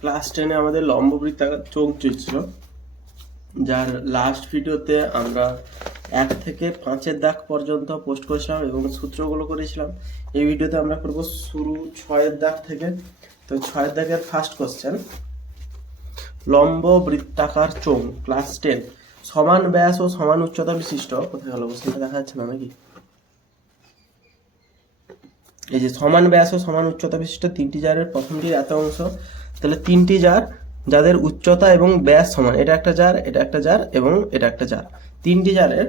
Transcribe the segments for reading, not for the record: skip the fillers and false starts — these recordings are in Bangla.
ক্লাস 10-এ আমাদের লম্ব বৃত্তাকার চোখ চলছিল, যার লাস্ট ভিডিওতে আমরা 1 থেকে 5-এর দাগ পর্যন্ত পোস্ট করেছিলাম এবং সূত্রগুলো করেছিলাম। এই ভিডিওতে আমরা করব শুরু 6-এর দাগ থেকে। তো 6-এর দাগের ফার্স্ট কোশ্চেন, লম্ব বৃত্তাকার চোঙ ক্লাস 10 সমান ব্যাস ও সমান উচ্চতা বিশিষ্ট, কোথায় গেল কোশ্চেনটা দেখা যাচ্ছে না নাকি? এই যে সমান ব্যাস ও সমান উচ্চতা বিশিষ্ট তিনটি জারের প্রথমটির এত অংশ, তাহলে তিনটি জার যাদের উচ্চতা এবং ব্যাস সমান, এটা একটা জার, এটা একটা জার এবং এটা একটা জার। তিনটি জারের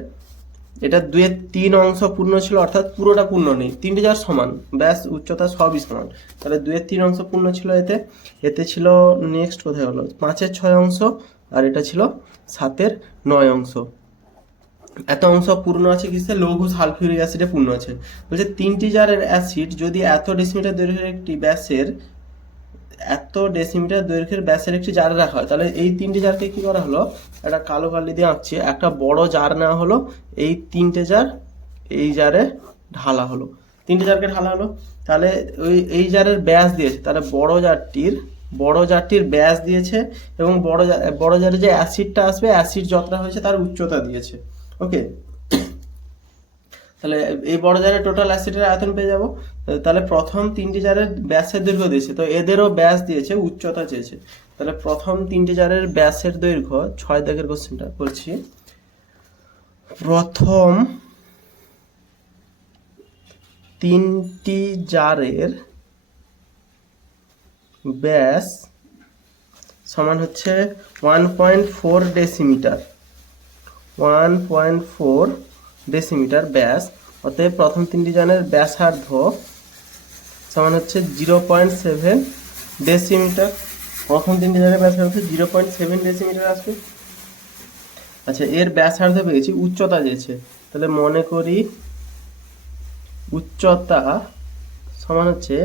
এটা 2/3 অংশ পূর্ণ ছিল, অর্থাৎ পুরোটা পূর্ণ নেই। তিনটি জার সমান, ব্যাস উচ্চতা সবই সমান, তাহলে 2/3 অংশ পূর্ণ ছিল। এতে ছিল নেক্সট কোথায় হলো 5/6 অংশ, আর এটা ছিল 7/9 অংশ। এত অংশ পূর্ণ আছে কিসে? লঘু সালফিউরিক অ্যাসিডে পূর্ণ আছে। বলছে তিনটি জারের অ্যাসিড যদি এত ডেসিমিটার দৈর্ঘ্যের একটি ব্যাসের একটি জারে রাখা হয়, তাহলে এই তিনটি জারকে কি করা হলো, একটা কালো কালি দিয়ে আঁকছি, একটা বড় জার নেওয়া হলো, এই তিনটে জার এই জারে ঢালা হলো, তিনটে জারকে ঢালা হলো। তাহলে এই জারের ব্যাস দিয়েছে, তাহলে বড় জারটির ব্যাস দিয়েছে এবং বড় জারে যে অ্যাসিডটা আসবে, অ্যাসিড যতটা হয়েছে তার উচ্চতা দিয়েছে। ওকে, তাহলে এই বড় জারের টোটাল অ্যাসিডের আয়তন পেয়ে যাব। তাহলে প্রথম তিনটি জারের ব্যাসের দৈর্ঘ্য দিয়েছে, তো এদেরও ব্যাস দিয়েছে, উচ্চতা চেয়েছে। তাহলে প্রথম তিনটি জারের ব্যাসের দৈর্ঘ্য, 6 দাগের কোশ্চেনটা করছি। প্রথম তিনটি জারের ব্যাস সমান হচ্ছে 1.4 ডেসিমিটার, 1.4 ডেসিমিটার ব্যাস। অতএব প্রথম তিনটি জারের ব্যাসার্ধ সমান হচ্ছে 0.7 ডেসিমিটার। প্রথম তিনটি জারের ব্যাসার্ধ 0.7 ডেসিমিটার আসবে। আচ্ছা, এর ব্যাসার্ধ পেয়েছি, উচ্চতা দিয়েছে, তাহলে মনে করি উচ্চতা সমান হচ্ছে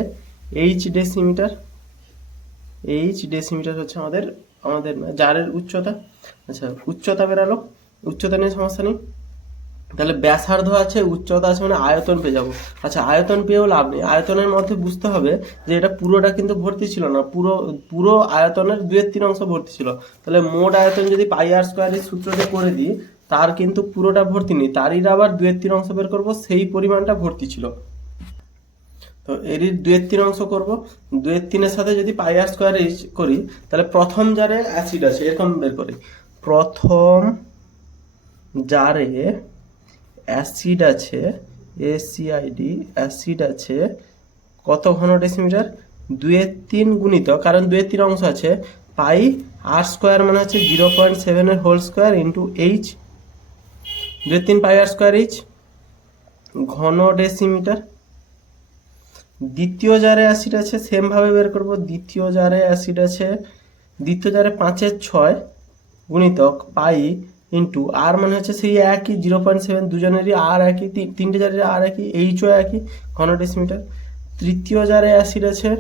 এইচ ডেসিমিটার। এইচ ডেসিমিটার হচ্ছে আমাদের জারের উচ্চতা। আচ্ছা, উচ্চতা বেরালো, উচ্চতা নিয়ে সমস্যা নেই। তাহলে ব্যাসার্ধ আছে, উচ্চতা আছে, মানে আয়তন পেয়ে যাবো। আচ্ছা, আয়তন পেয়েও লাভ নেই, আয়তনের মধ্যে বুঝতে হবে যে এটা পুরোটা কিন্তু ভর্তি ছিল না, পুরো আয়তনের 2/3 অংশ ভর্তি ছিল। তাহলে মোট আয়তন যদি পাই আর স্কোয়ারের সূত্রতে করে দিই, তার কিন্তু পুরোটা ভর্তি নেই, তারই আবার 2/3 অংশ বের করবো, সেই পরিমাণটা ভর্তি ছিল। তো এরই 2/3 অংশ করবো, 2/3-এর সাথে যদি পাই আর স্কোয়ার করি, তাহলে প্রথম জারে অ্যাসিড আছে, এরকম বের করি, প্রথম জারে অ্যাসিড আছে, ACID অ্যাসিড আছে কত ঘন ডেসিমিটার? 2/3 গুণিত, কারণ 2/3 অংশ আছে, পাই আর স্কোয়ার মানে হচ্ছে 0.7 এর হোল স্কোয়ার ইন্টু এইচ, 2/3 পাই আর স্কোয়ার এইচ ঘন ডেসিমিটার। দ্বিতীয় জারে অ্যাসিড আছে, সেম ভাবে বের করব, দ্বিতীয় জারে অ্যাসিড আছে, দ্বিতীয় জারে 5/6 গুণিতক পাই ইন্টু আর মানে হচ্ছে সেই একই 0.7, দুজনেরই আর একই, তিনটে জারের আর একই, এইচও একই, ঘন ডেসিমিটার। তৃতীয় জারে অ্যাসিড আছে,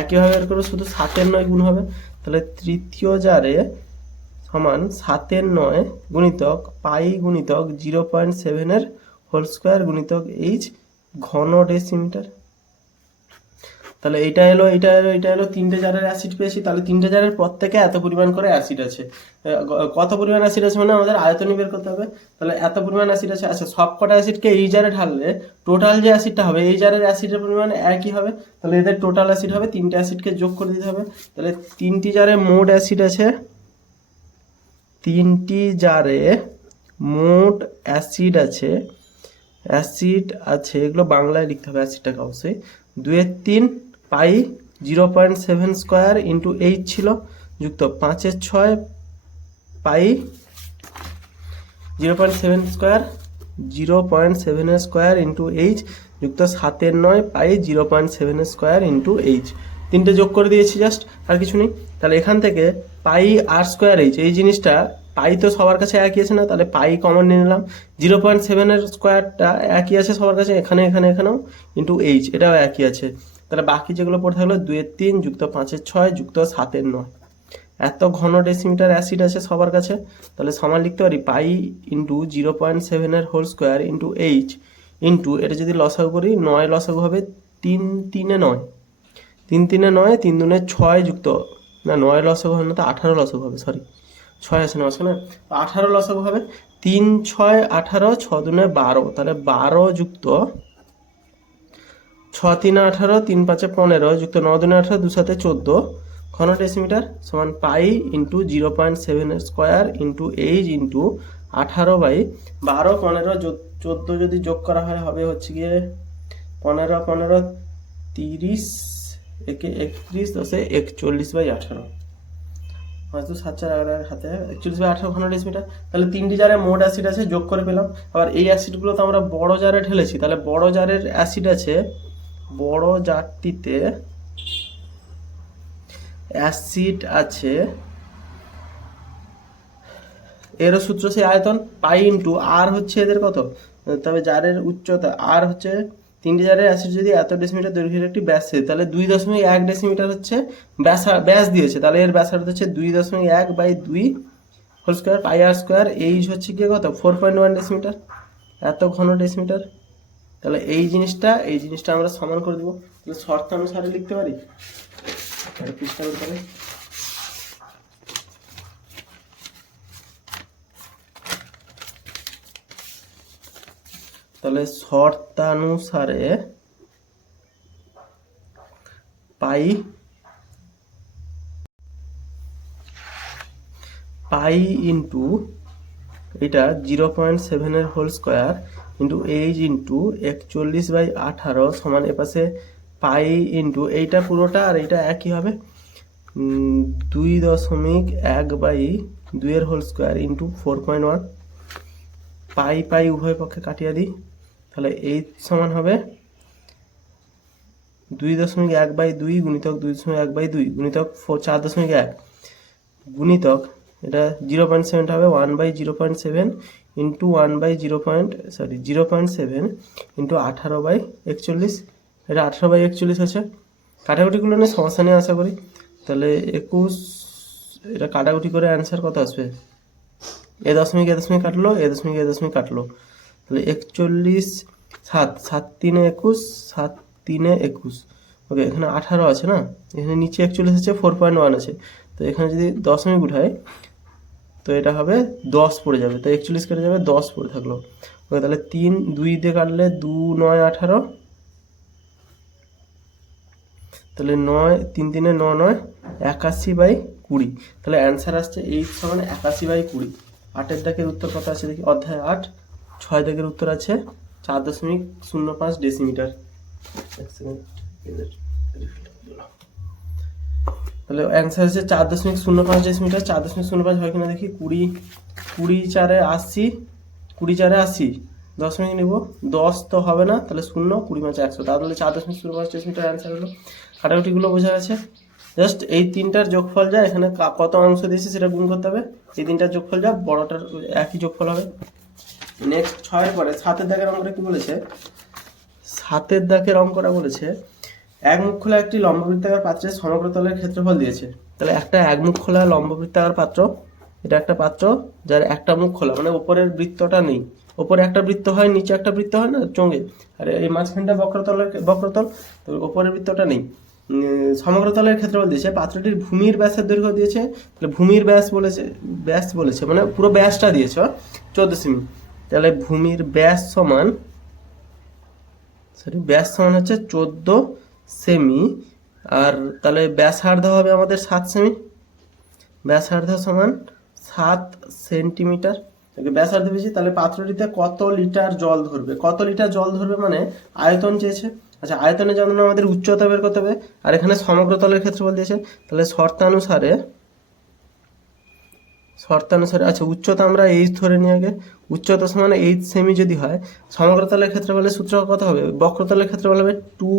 একইভাবে বের করবো, শুধু 7/9 গুণ হবে, তাহলে তৃতীয় জারে সমান 7/9 গুণিতক পাই গুণিতক 0.7 এর হোল স্কোয়ার গুণিতক এইচ ঘন ডেসিমিটার। তাহলে এটা এলো তিনটে জারের অ্যাসিড পেয়েছি। তাহলে তিনটে জারের প্রত্যেকে এত পরিমাণ করে অ্যাসিড আছে। কত পরিমাণ অ্যাসিড আছে মানে আমাদের আয়তন বের করতে হবে। তাহলে এত পরিমাণ অ্যাসিড আছে। আচ্ছা, সব কটা অ্যাসিডকে এই জারে ঢাললে টোটাল যে অ্যাসিডটা হবে, এই জারের অ্যাসিডের পরিমাণ একই হবে, তাহলে এদের টোটাল অ্যাসিড হবে, তিনটে অ্যাসিডকে যোগ করে দিতে হবে। তাহলে তিনটি জারে মোট অ্যাসিড আছে, তিনটি জারে মোট অ্যাসিড আছে, এগুলো বাংলায় লিখতে হবে অ্যাসিডটাকে অবশ্যই। 2/3 পাই 0.7 স্কোয়ার ইন্টু এইচ ছিল, যুক্ত 5/6 পাই 0.7 স্কোয়ার, 0.7 স্কোয়ার ইন্টু এইচ যুক্ত 7/9 পাই 0.7 স্কোয়ার ইন্টু এইচ। তিনটে যোগ করে দিয়েছি জাস্ট, আর কিছু নেই। তাহলে এখান থেকে পাই আর স্কোয়ার এইচ, এই জিনিসটা পাই তো সবার কাছে একই আছে না, তাহলে পাই কমন নিয়ে নিলাম, 0.7 এর স্কোয়ারটা একই আছে সবার কাছে, এখানেও ইন্টু এইচ এটাও একই আছে। তাহলে বাকি যেগুলো পড়ে থাকলো 2/3 যুক্ত 5/6 যুক্ত 7/9, এত ঘন ডেসিমিটার অ্যাসিড আছে সবার কাছে। তাহলে সমান লিখতে পারি পাই ইন্টু 0.7 এর whole square into H into, এটা যদি লসাগু করি 9 লসাগু হবে 3 3 9, 3 3 9, 3 2 6 যুক্ত না 9 লসাগু হবে না, তো 18 লসাগু হবে, সরি 6 আছে না মাঝখানে, 18 লসাগু হবে। 3 6 18, 6 2 12, তাহলে 12 যুক্ত 6 3 18, 3 5 15 যুক্ত 9 2 18, 2 7 14 ঘন ডেসিমিটার সমান পাই into 0.7 square into H into 18/12, 15 14 যদি যোগ করা হয় হবে হচ্ছে গিয়ে 15 15 30, একে 31, 10 41/18, হয়তো 7 4 হাতে 41/18 ঘন ডেসিমিটার। তাহলে 3টি জারে মোট অ্যাসিড আছে, যোগ করে পেলাম। আবার এই অ্যাসিডগুলো তো আমরা বড় জারে ঢেলেছি, তাহলে বড় জারের অ্যাসিড আছে, বড় জারটিতে অ্যাসিড আছে, এরও সূত্র সেই আয়তন পাই ইন্টু আর হচ্ছে এদের কত, তবে জারের উচ্চতা আর হচ্ছে 3টি জারের অ্যাসিড যদি এত ডেসিমিটার দৈর্ঘ্যের একটি ব্যাস, তাহলে 2.1 ডেসিমিটার হচ্ছে ব্যাস দিয়েছে, তাহলে এর ব্যাসার্ধ হচ্ছে 2.1/2 হোল স্কোয়ার পাই আর স্কোয়ার। এইচ হচ্ছে গিয়ে কত 4.1 ডেসিমিটার, এত ঘন ডেসিমিটার। তাহলে এই জিনিসটা আমরা সমান করে দেবো, তাহলে শর্তানুসারে লিখতে পারি পৃষ্ঠা করে। তাহলে শর্তানুসারে পাই ইন্টু এটা 0.7 whole square into H into 41/18 সমান এপাশে পাই ইন্টু এইটা পুরোটা আর এইটা একই হবে 2.1/2 হোল স্কোয়ার ইন্টু 4.1, পাই উভয় পক্ষে কাটিয়ে দিই, তাহলে এইচ সমান হবে 2.1/2 গুণিতক 2.1/2 গুণিতক 4.1 গুণিতক এটা 0.7 হবে 1/0.7 ইন্টু 0.7 ইন্টু 18/41, এটা 18/41 আছে। কাটাকুটিগুলো নিয়ে সমস্যা নিয়ে আশা করি। তাহলে 21, এটা কাটাকুটি করে অ্যান্সার কত আসবে, এ দশমিক কাটলো, এ দশমিক কাটলো, তাহলে 41 7 7 3 21, 7 3 21, ওকে এখানে 18 আছে না, এখানে নিচে 41 আছে, 4.1 আছে, তো এখানে যদি দশমিক উঠায় তো এটা হবে 10 পড়ে যাবে, তো 41 কেটে যাবে, 10 পড়ে থাকলো। ওকে তাহলে 3 2 দিয়ে কাটলে 2 9 18, তাহলে 9 3 3 9 9 81/20, তাহলে অ্যান্সার আসছে এইচ সমান 81/20। 8 দাগের উত্তর কত আছে দেখি, অধ্যায় 8 6 দাগের উত্তর আছে 4.05 ডেসিমিটার। তাহলে অ্যান্সার হচ্ছে 4.05 ডেসিমিটার। 4.05 হয় কিনা দেখি, 20 4 80, 20 4 80 দশমিক নেব, 10 তো হবে না, তাহলে 0 20 5 100, তাহলে 4.05 ডেসিমিটার অ্যান্সার হলো। কাটাকুটিগুলো বোঝা গেছে, জাস্ট এই তিনটার যোগফল যা এখানে কত অংশ দিয়েছে সেটা গুণ করতে হবে, এই তিনটার যোগফল যা বড়টার একই যোগফল হবে। নেক্সট 6 পরে 7 দাগের অঙ্কটা কি বলেছে, 7 দাগের অঙ্কটা বলেছে এক মুখ খোলা একটি লম্ববৃত্তাকার পাত্রের সমগ্র তলের ক্ষেত্রফল দিয়েছে। তাহলে একটা এক মুখ খোলা লম্ববৃত্তাকার পাত্র, এটা একটা পাত্র যার একটা মুখ খোলা, মানে উপরের বৃত্তটা নেই, উপরে একটা বৃত্ত হয় নিচে একটা বৃত্ত হয় না চোঙে, আর এই মাঝখানটা বক্রতল, তো উপরের বৃত্তটা নেই। সমগ্র তলের ক্ষেত্রফল দিয়েছে, পাত্রটির ভূমির ব্যাসের দৈর্ঘ্য দিয়েছে, তাহলে ভূমির ব্যাস বলেছে মানে পুরো ব্যাসটা দিয়েছে 14 সেমি, তাহলে ভূমির ব্যাস সমান হচ্ছে 14 সেমি, আর তাহলে ব্যাসার্ধ হবে আমাদের 7 সেমি, ব্যাসার্ধ সমান 7 সেন্টিমিটার। ব্যাসার্ধ বেশি, তাহলে পাত্রটিতে কত লিটার জল ধরবে, মানে আয়তন চেয়েছে। আচ্ছা আয়তনের জন্য আমাদের উচ্চতা বের করতে হবে, আর এখানে সমগ্র তলের ক্ষেত্রফল দিয়েছে, তাহলে শর্তানুসারে আচ্ছা উচ্চতা আমরা এইচ ধরে নিই আগে, উচ্চতা সমান 8 সেমি যদি হয়, সমগ্র তলের ক্ষেত্রফলের সূত্র কত হবে, বক্রতলের ক্ষেত্রফল হবে 2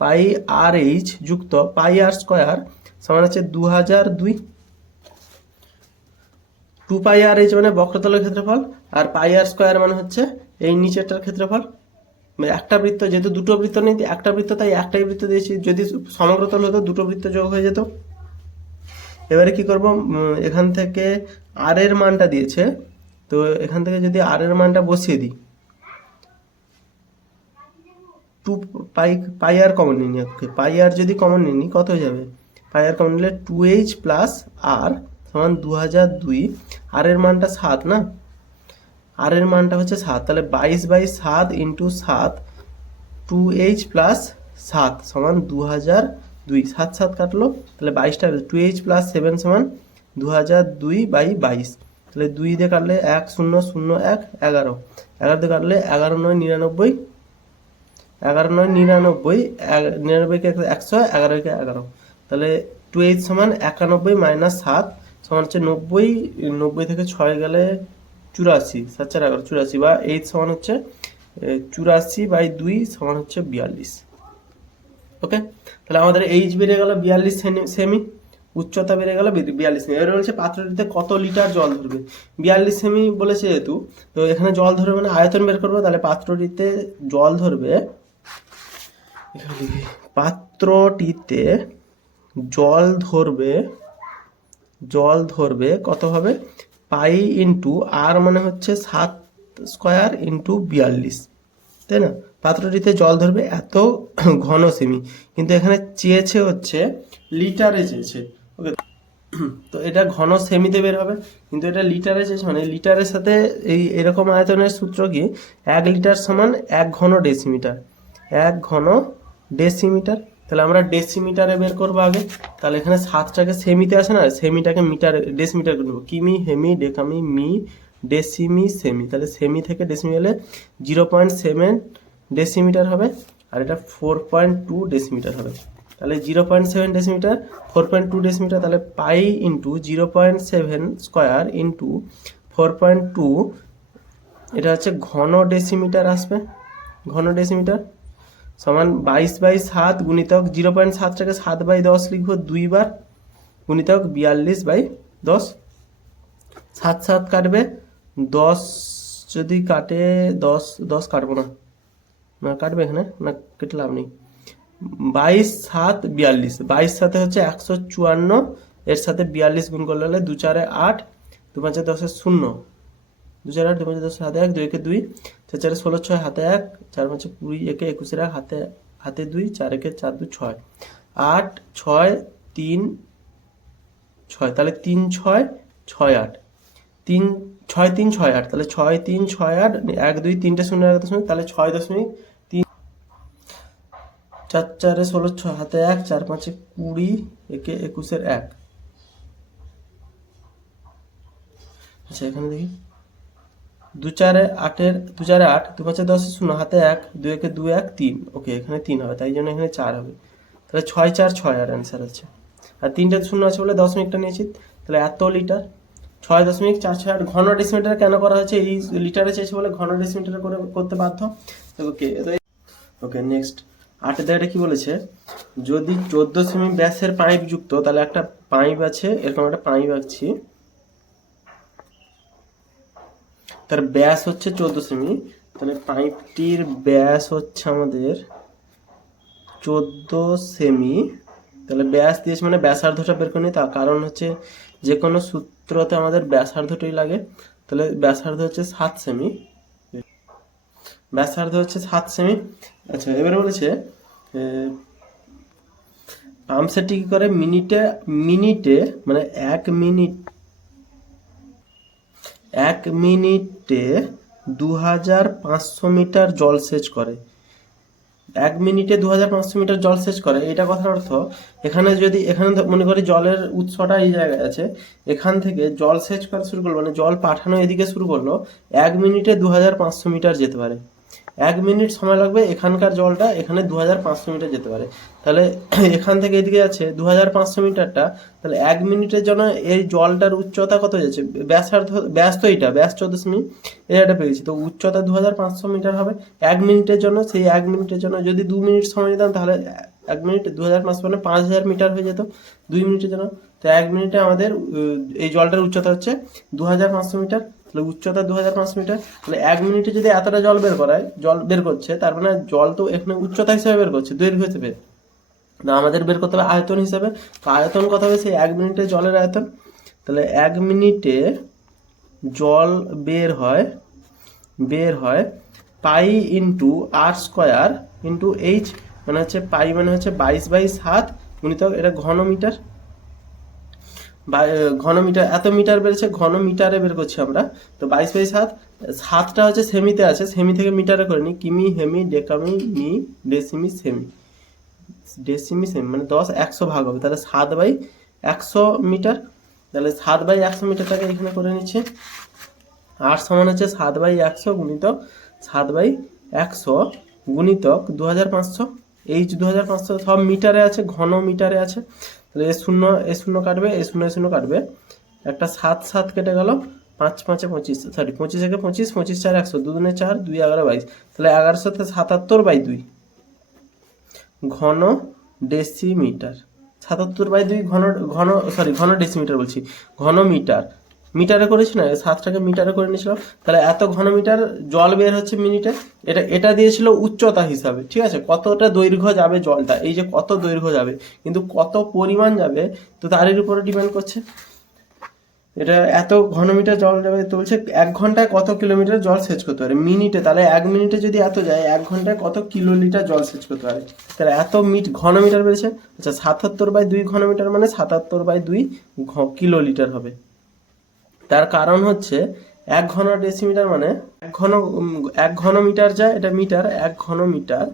পাই আর এইচ যুক্ত পাই আর স্কোয়ার সমান হচ্ছে 2002, 2 পাই আর এইচ মানে বক্রতলের ক্ষেত্রফল, আর পাই আর স্কোয়ার মানে হচ্ছে এই নিচেরটার ক্ষেত্রফল। একটা বৃত্ত, যেহেতু দুটো বৃত্ত নেই একটা বৃত্ত, তাই একটাই বৃত্ত দিয়েছি, যদি সমগ্রতল হতো দুটো বৃত্ত যোগ হয়ে যেত। এবারে কি করব, এখান থেকে আর এর মানটা দিয়েছে, তো এখান থেকে যদি আর এর মানটা বসিয়ে দিই, 2 পাই আর কমন নিই, পাই আর যদি কমন নিই কত হয়ে যাবে পাই আর কমন নিলে 2h প্লাস আর সমান 2002, আর এর মানটা 7 না, আর এর মানটা হচ্ছে 7, তাহলে 22/7 ইন্টু 7, 2h প্লাস 7 সমান 2002, 7 7 কাটলো, তাহলে 22টা 2h প্লাস 7 সমান 2002/22, তাহলে 2 দিয়ে কাটলে 1 0 0 1 11, 11 দিয়ে কাটলে 11 9 99, 11 9 99, 99 কে 100, 11 কে 11, তাহলে 2h সমান 91 মাইনাস 7 সমান হচ্ছে 90, 90 থেকে 6 গেলে 84, 7 4 11 84, বা h সমান হচ্ছে 84/2 সমান হচ্ছে 42। ওকে, তাহলে আমাদের এইচ বেড়ে গেল 42 সেমি, উচ্চতা বেড়ে গেল 42 সেমি। এবার বলছে পাত্রটিতে কত লিটার জল ধরবে, 42 সেমি বলেছে যেহেতু, তো এখানে জল ধরবে মানে আয়তন বের করবো, তাহলে পাত্রটিতে জল ধরবে, পাত্রটিতে জল ধরবে কত হবে, পাই ইন্টু আর মানে হচ্ছে 7 স্কোয়ার ইন্টু 42, তাই না? পাত্রটিতে জল ধরবে এত ঘন সেমি, কিন্তু এখানে চেয়েছে হচ্ছে লিটারে চেয়েছে। ওকে, তো এটা ঘন সেমিতে বের হবে, কিন্তু এটা লিটারে চেয়েছে, মানে লিটারের সাথে এরকম আয়তনের সূত্র কি, 1 লিটার সমান 1 ঘন ডেসিমিটার, 1 ঘন ডেসিমিটার। তাহলে আমরা ডেসিমিটারে বের করবো আগে, তাহলে এখানে 7টাকে সেমিতে আসে না, সেমিটাকে মিটার ডেসিমিটার করে নেবো, কিমি হেমি ডেকামি মি ডেসিমি সেমি, তাহলে সেমি থেকে ডেসিমি হলে 0.7 ডেসিমিটার হবে, আর এটা 4.2 ডেসিমিটার হবে, তাহলে 0.7 ডেসিমিটার 4.2 ডেসিমিটার, তাহলে পাই ইন্টু 0.7 স্কোয়ার ইন্টু 4.2, এটা হচ্ছে ঘন ডেসিমিটার আসবে, ঘন ডেসিমিটার সমান 22/7 গুণিতক 0.7টাকে 7/10 লিখবো 2 বার, গুণিতক 42/10, 7 7 কাটবে, 10 যদি কাটে 10 10 কাটবো না, না কাটবে এখানে, না কেটে লাভ নেই, 22 7 42, 22 সাথে হচ্ছে 154, এর সাথে 42 গুণ করলে হলে 2 4 8, 2 5 10 0, 2 4 8, 2 5 10 হাতে 1, 2 1 2, 4 4 16 6 হাতে 1, 4 5 20 1 21 1 হাতে হাতে 2, 4 1 4 2 6 8 6 3 6, তাহলে 3 6 6 8, 3 6 3 6 8, তাহলে 6 3 6 8, 1 2 3টে 0 1 দশমিক, তাহলে 6.3, 4 4 16 6 হাতে 1, 4 5 20 1 21 1, আচ্ছা এখানে দেখি 2 4 8 2 4 8, 2 5 10 0 হাতে 1, 2 1 2 1 3, ওকে এখানে 3 হবে, তাই জন্য এখানে 4 হবে, তাহলে 6 4 6 8 অ্যান্সার আছে, আর 3টে 0 আছে বলে দশমিকটা নিয়েছি, তাহলে এত লিটার 6.468 ঘন ডেসিমিটার কেন করা হয়েছে, এই লিটারে চেয়েছে বলে ঘন ডেসিমিটার করে করতে বাধ্য। ওকে ওকে নেক্সট 8 দাগটা কি বলেছে, যদি 14 সেমি ব্যাসের পাইপ যুক্ত, তাহলে একটা পাইপ আছে, এরকম একটা পাইপ আঁকছি, তার ব্যাস হচ্ছে 14 সেমি, তাহলে পাইপটির ব্যাস হচ্ছে আমাদের 14 সেমি, তাহলে ব্যাস দিয়েছে মানে ব্যাসার্ধটা বের করে নিই, তার কারণ হচ্ছে যে কোনো সূত্রতে আমাদের ব্যাসার্ধটাই লাগে, তাহলে ব্যাসার্ধ হচ্ছে 7 সেমি, ব্যাসার্ধ হচ্ছে 7 সেমি। আচ্ছা এবারে বলেছে পাম্প সেটটি কি করে, মিনিটে মানে 1 মিনিটে 2500 মিটার জল সেচ করে, 1 মিনিটে 2500 মিটার জল সেচ করে, এটা কথার অর্থ এখানে যদি এখানে মনে করি জলের উৎসটা এই জায়গায় আছে, এখান থেকে জল সেচ করা শুরু করলো, মানে জল পাঠানো এদিকে শুরু করলো, 1 মিনিটে 2500 মিটার যেতে পারে, 1 মিনিট সময় লাগবে এখানকার জলটা এখানে 2500 মিটার যেতে পারে, তাহলে এখান থেকে এদিকে আছে 2500 মিটারটা, তাহলে 1 মিনিটের জন্য এই জলটার উচ্চতা কত যাচ্ছে, ব্যাস তো এইটা ব্যাস 14 সেমি, এটা পেয়ে গেছি, তো উচ্চতা 2500 মিটার হবে 1 মিনিটের জন্য, সেই 1 মিনিটের জন্য যদি 2 মিনিট সময় নিতাম তাহলে 1 মিনিট 2500 মানে 5000 মিটার হয়ে যেত 2 মিনিটের জন্য, তো 1 মিনিটে আমাদের এই জলটার উচ্চতা হচ্ছে 2500 মিটার, তাহলে উচ্চতা 2500 মিটার, তাহলে 1 মিনিটে যদি এতটা জল বের করছে, তার মানে জল তো এখানে উচ্চতা হিসেবে বের করছে, দৈর্ঘ্য হিসেবে না, আমাদের বের করতে হবে আয়তন হিসেবে, তো আয়তন কত হবে, সেই 1 মিনিটে জলের আয়তন, তাহলে 1 মিনিটে জল বের হয় পাই ইন্টু আর স্কোয়ার ইন্টু এইচ, মানে হচ্ছে পাই মানে হচ্ছে 22/7 গুণিতক এটা ঘনমিটার, ঘনমিটার, এত মিটার বেড়েছে ঘন মিটারে বের করছি আমরা। তো 22/7, 7টা হচ্ছে সেমিতে আছে, সেমি থেকে মিটারে করে নিই। কিমি, হেমি, ডেকামি, মি, ডেসিমি, সেমি। ডেসিমি সেমি মানে 10 100 ভাগ হবে, তাহলে 7/100 মিটার। তাহলে 7/100 মিটারটাকে এখানে করে নিচ্ছে। আর সমান হচ্ছে 7/100 গুণিতক 7/100 গুণিতক 2500। এইচ 2500 সব মিটারে আছে, ঘন মিটারে আছে। তাহলে এ শূন্য কাটবে, এ শূন্য কাটবে, একটা 7 7 কেটে গেল, 5 5 25, সরি 25 একে 25, 25 4 100, 2 2 4, 2 11 22, তাহলে 1177/2 ঘন ডেসিমিটার। 77/2 ঘন ঘন সরি ঘন ডেসিমিটার বলছি, ঘন মিটার। মিটারে করেছি না, 7টাকে মিটারে করে নিয়েছিলাম। তাহলে এত ঘন মিটার জল বের হচ্ছে মিনিটে। এটা দিয়েছিল উচ্চতা হিসাবে, ঠিক আছে, কতটা দৈর্ঘ্য যাবে জলটা, এই যে কত দৈর্ঘ্য যাবে, কিন্তু কত পরিমাণ যাবে তো তারের উপরে ডিপেন্ড করছে। এটা এত ঘনমিটার জল যাবে তো বলছে 1 ঘন্টায় কত কিলোমিটার জল সেচ করতে পারে মিনিটে। তাহলে 1 মিনিটে যদি এত যায়, 1 ঘন্টায় কত কিলোলিটার জল সেচ করতে পারে। তাহলে এত ঘনমিটার বেড়েছে। আচ্ছা 77/2 ঘনমিটার মানে 77/2 কিলোলিটার হবে। তার কারণ হচ্ছে 1 ঘন ডেসিমিটার মানে 1 ঘন মিটার যায়, এটা মিটার, 1 ঘন মিটার,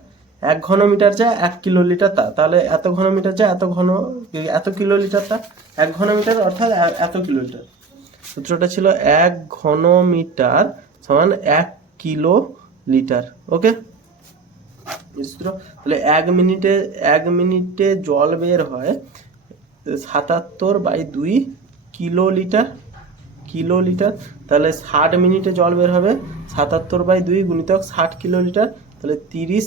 1 ঘন মিটার যায় 1 কিলোলিটার তা। তাহলে এত ঘন মিটার যায় এত কিলোলিটার তা, 1 ঘন মিটার অর্থাৎ এত কিলোলিটার। সূত্রটা ছিল 1 ঘন মিটার সমান 1 কিলো লিটার। ওকে, সূত্র। তাহলে 1 মিনিটে জল বের হয় 77/2 কিলোলিটার। তাহলে 60 মিনিটে জল বের হবে 77/2 গুণিতক 60 কিলোলিটার। তাহলে 30,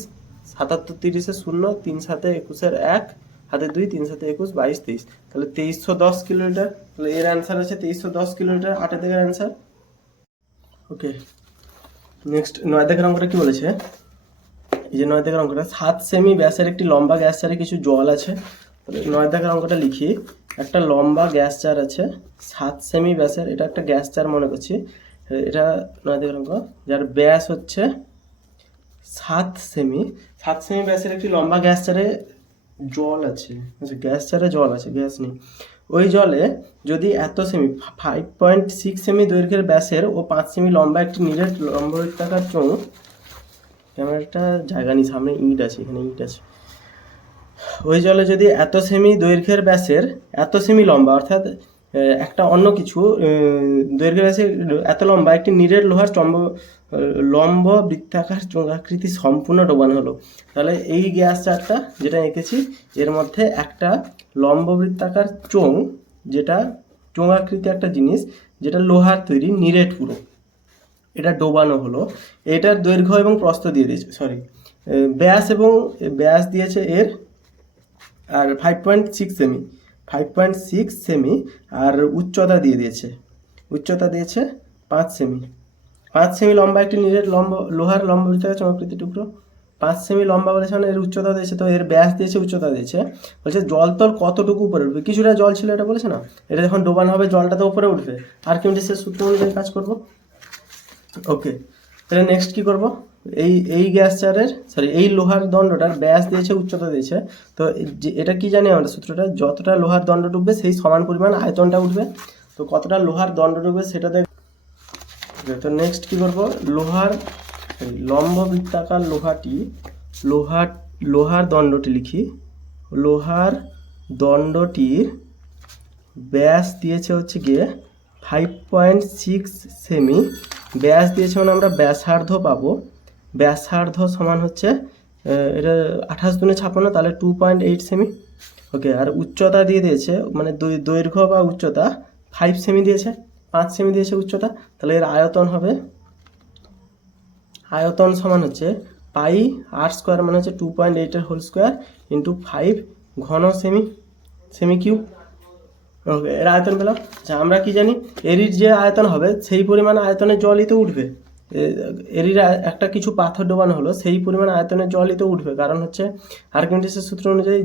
77 30 0, 3 7 21 1, হাতে 2, 3 7 21 22 23, তাহলে 2310 কিলোলিটার। তাহলে এর অ্যান্সার আছে 2310 কিলোলিটার, 8 থেকে অ্যান্সার। ওকে, নেক্সট 9 দাগের অঙ্কটা কি বলেছে, এই যে 9 দাগের অঙ্কটা, 7 সেমি ব্যাসের একটি লম্বা গ্যাস জারে কিছু জল আছে। তাহলে 9 দাগের অঙ্কটা লিখি। একটা লম্বা গ্যাস জার আছে 7 সেমি ব্যাসের, এটা একটা গ্যাস জার মনে করছি। এটা 9 দাগের অঙ্ক, যার ব্যাস হচ্ছে 7 সেমি। 7 সেমি ব্যাসের একটি লম্বা গ্যাস জারে জল আছে। আচ্ছা, গ্যাস জারে জল আছে, গ্যাস নেই। ওই জলে যদি এত সেমি 5.6 সেমি দৈর্ঘ্যের ব্যাসের ও 5 সেমি লম্বা একটি নিরেট লম্ববৃত্তাকার চোঙ, আমার একটা জায়গা নেই, সামনে ইট আছে, এখানে ইট আছে। ওই জলে যদি এত সেমি দৈর্ঘ্যের ব্যাসের এত সেমি লম্বা, অর্থাৎ একটা অন্য কিছু দৈর্ঘ্যের ব্যাসে এত লম্বা একটি নিরেট লোহার লম্ব বৃত্তাকার চোঙাকৃতি সম্পূর্ণ ডোবানো হলো। তাহলে এই গ্যাস জারটা যেটা এঁকেছি, এর মধ্যে একটা লম্ব বৃত্তাকার চোঙ, যেটা চোঙাকৃতি একটা জিনিস, যেটা লোহার তৈরি, নিরেট পুরো, এটা ডোবানো হলো। এটার দৈর্ঘ্য এবং প্রস্থ দিয়ে দিয়েছে, সরি ব্যাস দিয়েছে এর, আর 5.6 সেমি, 5.6 সেমি, আর উচ্চতা দিয়েছে 5 সেমি। 5 সেমি লম্বা একটি নিরেট লোহার লম্ব বৃত্তাকার চৌম্বকৃতি টুকরো। 5 সেমি লম্বা বলেছে মানে এর উচ্চতা দিয়েছে, তো এর ব্যাস দিয়েছে, উচ্চতা দিয়েছে। বলছে জলতল কতটুকু উপরে উঠবে, কিছুটা জল ছিল এটা বলেছে না, এটা যখন ডোবানো হবে জলটা তো উপরে উঠবে। আর্কিমিডিসের সূত্র অনুযায়ী কাজ করব। ওকে, তাহলে নেক্সট কি করব, এই গ্যাস জারের এই লোহার দণ্ডটার ব্যাস দিয়েছে, উচ্চতা দিয়েছে। তো এটা কি জানি আমরা সূত্রটা, যতটা লোহার দণ্ড ডুববে সেই সমান পরিমাণ আয়তনটা উঠবে। তো কতটা লোহার দণ্ড ডুববে সেটা দেখ। তো নেক্সট কি করব, লম্ব বৃত্তাকার লোহার দণ্ডটি লিখি। লোহার দণ্ডটির ব্যাস দিয়েছে হচ্ছে গিয়ে 5.6 সেমি। ব্যাস দিয়েছে মানে আমরা ব্যাসার্ধ পাবো। ব্যাসার্ধ সমান হচ্ছে এটা 28 × 56, তাহলে 2.8 সেমি। ওকে, আর উচ্চতা দিয়ে দিয়েছে, মানে দৈর্ঘ্য বা উচ্চতা 5 সেমি দিয়েছে, 5 সেমি দিয়েছে উচ্চতা। তাহলে এর আয়তন হবে, আয়তন সমান হচ্ছে পাই r স্কোয়ার, মানে হচ্ছে 2.8 এর হোল স্কোয়ার ইন্টু 5 ঘন সেমি কিউব। ওকে, এর আয়তন পেলাম। আচ্ছা, আমরা কি জানি, এরির যে আয়তন হবে সেই পরিমাণ আয়তনের জলই তো উঠবে। এরির একটা কিছু পাথর ডোবানো হলো, সেই পরিমাণ আয়তনের জলই তো উঠবে, কারণ হচ্ছে আর্কিমিডিসের সূত্র অনুযায়ী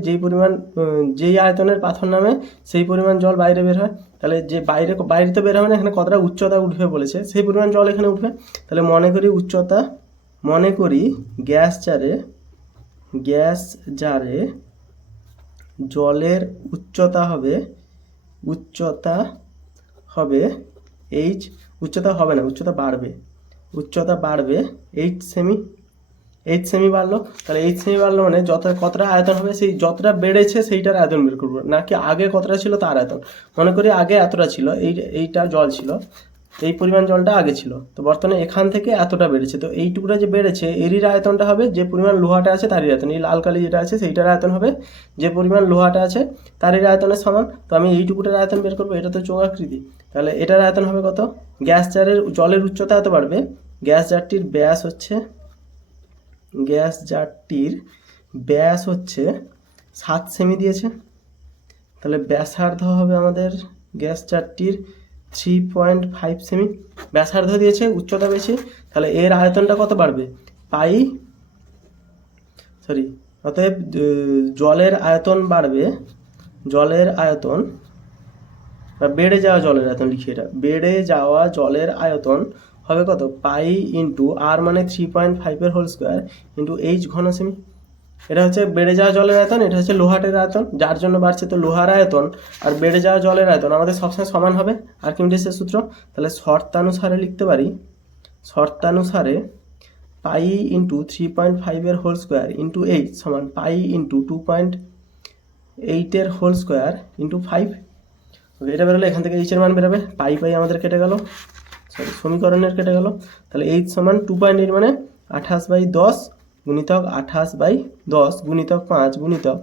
যেই আয়তনের পাথর নামে সেই পরিমাণ জল বাইরে বের হয়। তাহলে যে বাইরে তো বের হবে না, এখানে কতটা উচ্চতা উঠবে বলেছে, সেই পরিমাণ জল এখানে উঠবে। তাহলে মনে করি গ্যাস জারে জলের উচ্চতা হবে এইচ, উচ্চতা হবে না, উচ্চতা বাড়বে 8 সেমি বাড়লো। তাহলে 8 সেমি বাড়লো মানে কতটা আয়তন হবে, সেই যতটা বেড়েছে সেইটার আয়তন বের করবো, নাকি আগে কতটা ছিল তার আয়তন। মনে করি আগে এতটা ছিল, এইটা জল ছিল, এই পরিমাণ জলটা আগে ছিল, তো বর্তমানে এখান থেকে এতটা বেড়েছে, তো এইটুকুটা যে বেড়েছে এরই আয়তনটা হবে যে পরিমাণ লোহাটা আছে তারই আয়তন, এই লাল কালি যেটা আছে সেইটার আয়তন হবে যে পরিমাণ লোহাটা আছে তারই আয়তনের সমান। তো আমি এইটুকুটার আয়তন বের করবো, এটা তো চোঙাকৃতি, তাহলে এটার আয়তন হবে কত, জলের উচ্চতা এত বাড়বে, গ্যাস জারটির ব্যাস হচ্ছে 7 সেমি দিয়েছে, তাহলে ব্যাসার্ধ হবে আমাদের গ্যাস জারটির 3.5 সেমি, ব্যাসার্ধ দিয়েছে, উচ্চতা বেশি, তাহলে এর আয়তনটা কত বাড়বে, অতএব জলের আয়তন বাড়বে, বা বেড়ে যাওয়া জলের আয়তন, লিখি এটা, বেড়ে যাওয়া জলের আয়তন হবে কত, পাই ইন্টু আর মানে 3.5 এর হোল স্কোয়ার ইন্টু এইচ ঘন সেমি। এটা হচ্ছে বেড়ে যাওয়া জলের আয়তন, এটা হচ্ছে লোহাটের আয়তন, যার জন্য বাড়ছে, তো লোহার আয়তন আর বেড়ে যাওয়া জলের আয়তন আমাদের সবসময় সমান হবে, আর্কিমিডিসের সূত্র। তাহলে শর্তানুসারে লিখতে পারি, পাই ইন্টু 3.5 এর হোল স্কোয়ার ইন্টু এইচ সমান পাই ইন্টু 2.8 এর হোল স্কোয়ার ইন্টু 5। এটা বেরোলে এখান থেকে এইচের মান বেরোবে, পাই আমাদের কেটে গেল, সমীকরণের কেটে গেল, তাহলে এইচ সমান 2.8 মানে 28/10 গুণিতক 28/10 গুণিতক 5 গুণিতক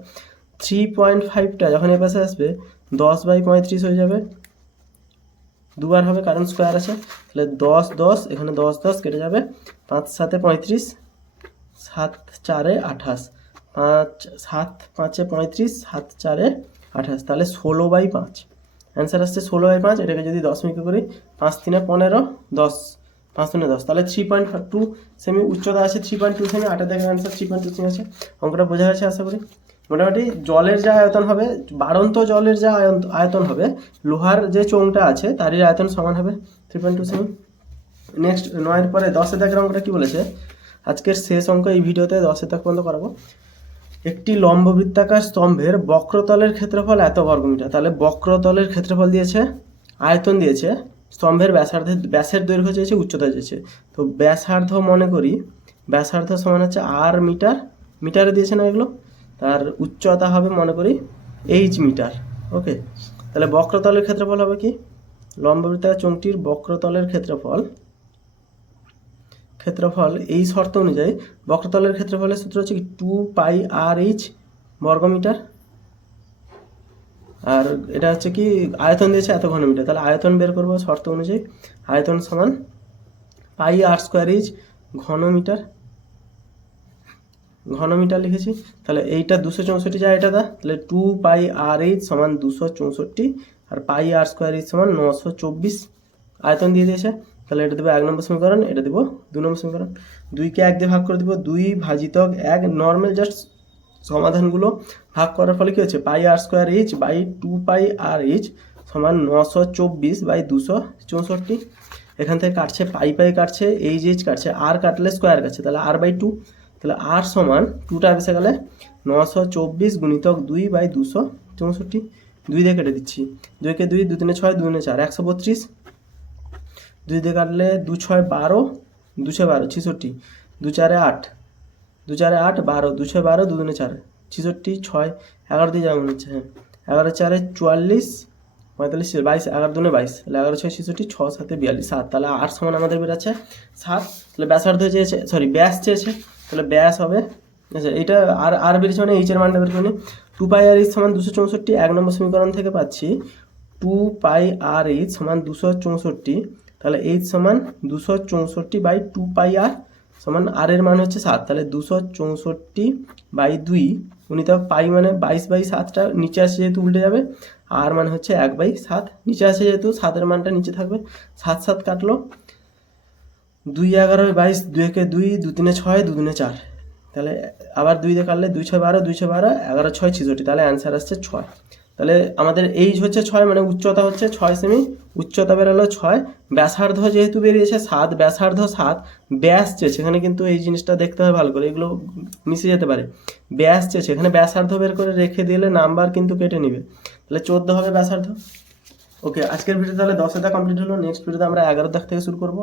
3.5টা যখন এ পাশে আসবে 10/35 হয়ে যাবে, দুবার হবে কারণ স্কোয়ার আছে, তাহলে 10 এখানে 10 কেটে যাবে, 5 7 35, 7 4 28, 5 7 5 35, 7 4 28, তাহলে 16/5 অ্যান্সার আসছে 16/5। এটাকে যদি দশমিকে করি 5 3 15, 10 5 3 10, তাহলে 3.2 সেমি উচ্চতা আছে, 3.2 সেমি, 8 থেকে অ্যান্সার 3.2 সেমি আছে। অঙ্কটা বোঝা গেছে আশা করি। মোটামুটি জলের যা আয়তন হবে, বাড়ন্ত জলের যা আয়তন হবে, লোহার যে চোঙটা আছে তারই আয়তন সমান হবে 3.2 সেমি। নেক্সট 9 পরে 10 দাগের অঙ্কটা কি বলেছে, আজকের শেষ অঙ্ক এই ভিডিওতে 10 দাগ পর্যন্ত করাবো। একটি লম্ববৃত্তাকার স্তম্ভের বক্রতলের ক্ষেত্রফল এত বর্গমিটার, তাহলে বক্রতলের ক্ষেত্রফল দিয়েছে, আয়তন দিয়েছে, স্তম্ভের ব্যাসের দৈর্ঘ্য চেয়েছে, উচ্চতা চেয়েছে, তো ব্যাসার্ধ মনে করি, ব্যাসার্ধ সমান হচ্ছে আর মিটারে দিয়েছে না এগুলো, তার উচ্চতা হবে মনে করি এইচ মিটার। ওকে, তাহলে বক্রতলের ক্ষেত্রফল হবে কি, লম্ববৃত্তাকার চোঙটির বক্রতলের ক্ষেত্রফল এই শর্ত অনুযায়ী বক্রতলের ক্ষেত্রফলের সূত্র হচ্ছে কি 2πr/h বর্গমিটার, আর এটা হচ্ছে কি আয়তন দিয়েছে এত ঘনমিটার, তাহলে আয়তন বের করবো শর্ত অনুযায়ী, আয়তন সমান πr² ঘনমিটার লিখেছি, তাহলে এইটা 264 যায় এটা তাহলে 2πr/h সমান 264 আর πr² সমান 924 আয়তন দিয়ে দিয়েছে, তাহলে এটা দেবো 1 নম্বর সমীকরণ, এটা দেবো 2 নম্বর সমীকরণ। 2কে 1 দিয়ে ভাগ করে দেবো, 2/1 নর্মাল জাস্ট সমাধানগুলো ভাগ করার ফলে কি হচ্ছে, πr²h/2πr/h সমান 924/264। এখান থেকে কাটছে পাই কাটছে, এইচ কাটছে, আর কাটলে স্কোয়ার কাটছে, তাহলে r/2, তাহলে আর সমান 2টা বেসে গেলে 924 গুণিতক 2/264, 2 দিয়ে কেটে দিচ্ছি, 2কে 2, 2 3 6, 2 9 4, 132, 2 দিয়ে কাটলে 2 6 12, 2 6 12 66, 2 4 8, 2 4 8 12, 2 6 12, 2 2 4 66, 6 11 দিয়ে যাওয়া মনে হচ্ছে, হ্যাঁ 11 4 44, 45 22, 11 2 22, তাহলে 11 6 66, 6 7 42, 7, তাহলে আর সমান আমাদের বেরোচ্ছে 7। তাহলে ব্যাসার্ধ চেয়েছে, ব্যাস চেয়েছে, তাহলে ব্যাস হবে, আচ্ছা এটা আর বেরিয়েছে মানে এইচের মানটা বের করে নিই, 2πr/h সমান 264, 1 নম্বর সমীকরণ থেকে পাচ্ছি 2πr/h সমান 264, তাহলে h সমান 264/2πr সমান আর এর মান হচ্ছে 7, তাহলে 264/2 গুণিতক পাই মানে 22/7টা নিচে আসে যেহেতু উল্টে যাবে, আর মানে হচ্ছে 1/7 নিচে আসে যেহেতু 7-এর মানটা নিচে থাকবে, 7 7 কাটলো, 2 11 22, 2 2, 2 3 6, 2 2 4, তাহলে আবার 2 দিয়ে কাটলে 2 6 12, 2 6 12, 11 6 66, তাহলে অ্যান্সার আসছে 6। তাহলে আমাদের এইচ হচ্ছে 6 মানে উচ্চতা হচ্ছে 6 সেমি, উচ্চতা বেরোলো 6, ব্যাসার্ধ যেহেতু বেরিয়েছে 7, ব্যাসার্ধ 7, ব্যাস চেয়েছে, এখানে কিন্তু এই জিনিসটা দেখতে হয় ভালো করে, এগুলো মিশে যেতে পারে। ব্যাস চেয়েছে, এখানে ব্যাসার্ধ বের করে রেখে দিলে নাম্বার কিন্তু কেটে নিবে, তাহলে 14 হবে ব্যাসার্ধ। ওকে, আজকের ভিডিও তাহলে 10 দাগ কমপ্লিট হলো। নেক্সট ভিডিওতে আমরা 11 দাগ থেকে শুরু করব।